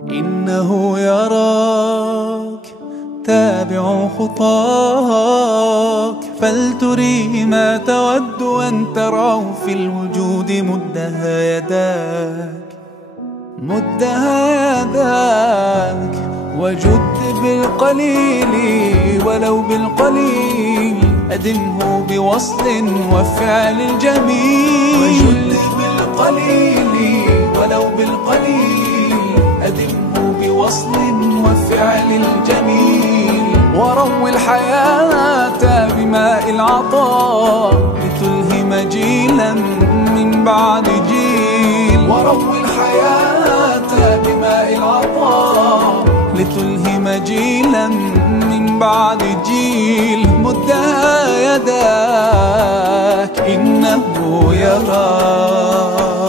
إنه يراك تابع خطاك، فلتريه ما تود أن تراه في الوجود. مدها يداك مدها يداك، وجد بالقليل ولو بالقليل، أدمه بوصل وفعل الجميل. وجد بالقليل ولو بالقليل، أدمه بوصل وفعل الجميل. وروي الحياة بماء العطاء، لتلهم جيلا من بعد جيل. وروي الحياة بماء العطاء، لتلهم جيلا من بعد جيل. مدها يداك إنه يراك.